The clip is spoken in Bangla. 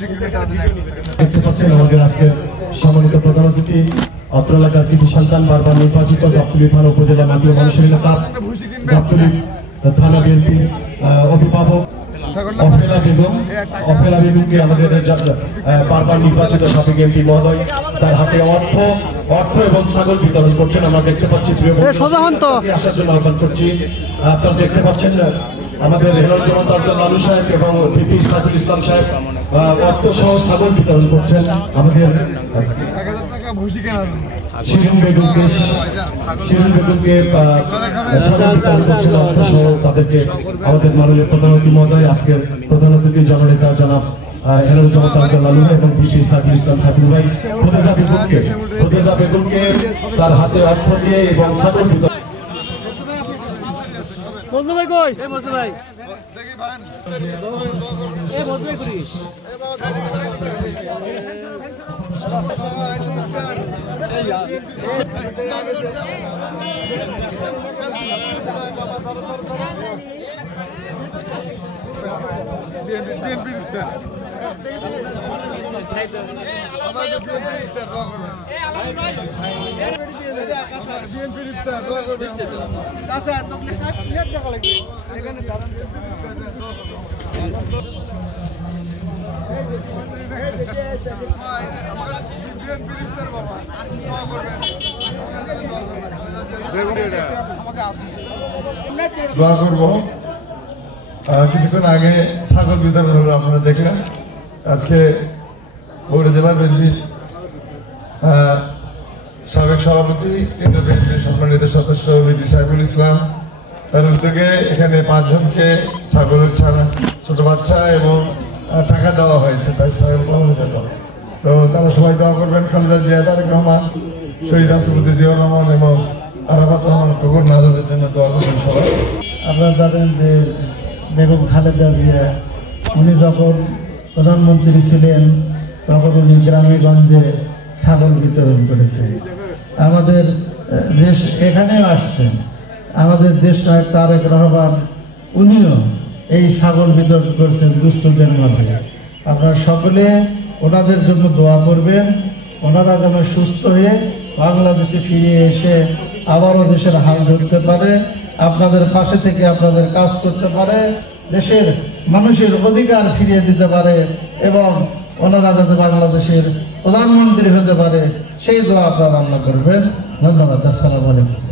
দেখতে পাচ্ছেন আমাদের আজকের সম্মানিত প্রধান অতিথি অত্র এলাকার কৃতি সন্তান বারবার নির্বাচিত গাবতলী থানা উপজেলা মাটিও মানুষের নেতা গাবতলী থানা বিএনপি অভিভাবক অফেলা বেগমকে আমাদের বারবার নির্বাচিত সাবেক এমপি মহোদয় তার হাতে অর্থ এবং ছাগল বিতরণ করছেন। আমরা দেখতে পাচ্ছি আসার জন্য আহ্বান করছি। আপনারা দেখতে পাচ্ছেন আমাদের হেলালুজ্জামান তারজান লালু সাহেব এবং বিপি সাইফুল ইসলাম সাহেব অর্থ সহ ছাগল বিতরণ করছেন। আমাদের শিরিন বেগমকে ছাগল বিতরণ করছেন অর্থ সহ তাদেরকে আমাদের মাননীয় প্রধান অতিথি মহোদয় আজকের প্রধান অতিথি জননেতা জনাব হেলালুজ্জামান তারজান লালু এবং বিপি সাইফুল ইসলাম সাইফুল ভাই খোদেজা বেগমকে তার হাতে অর্থ দিয়ে এবং ছাগল বিতরণ বন্ধু ভাই কই এই বন্ধু ভাই দেখি ভাই এই বন্ধু ভাই করিস দোয়া করবো। কিছুক্ষণ আগে ছাগল বিতরণ হলো, আপনারা দেখলেন। আজকে বগুড়া জেলা বিএনপির সাবেক সভাপতি কেন্দ্রীয় বিএনপির সম্মানিত সদস্য বিপি সাইফুল ইসলাম তার উদ্যোগে এখানে 5 জনকে ছাগলের ছানা ছোট বাচ্চা এবং টাকা দেওয়া হয়েছে তাই ছাগল পালনের জন্য। তো তারা সবাই দোয়া করবেন খালেদা জিয়া, তারেক রহমান, শহীদ রাষ্ট্রপতি জিয়াউর রহমান এবং আরাফাত রহমান টুকুর নাজাদের জন্য দোয়া করবেন সবাই। আপনারা জানেন যে বেগম খালেদা জিয়া উনি যখন প্রধানমন্ত্রী ছিলেন তখন উনি গ্রামে গঞ্জে ছাগল বিতরণ করেছে। আমাদের দেশ এখানেও আসছেন, আমাদের দেশ নায়ক তারেক রহমান উনিও এই ছাগল বিতরণ করছেন দুস্থদের মাঝে। আপনারা সকলে ওনাদের জন্য দোয়া করবেন, ওনারা যেন সুস্থ হয়ে বাংলাদেশে ফিরে এসে আবারও দেশের হাল ধরতে পারে, আপনাদের পাশে থেকে আপনাদের কাজ করতে পারে, দেশের মানুষের অধিকার ফিরিয়ে দিতে পারে এবং ওনারা যাতে বাংলাদেশের প্রধানমন্ত্রী হতে পারে সেই দোয়া আপনারা করবেন। ধন্যবাদ। আসসালামু আলাইকুম।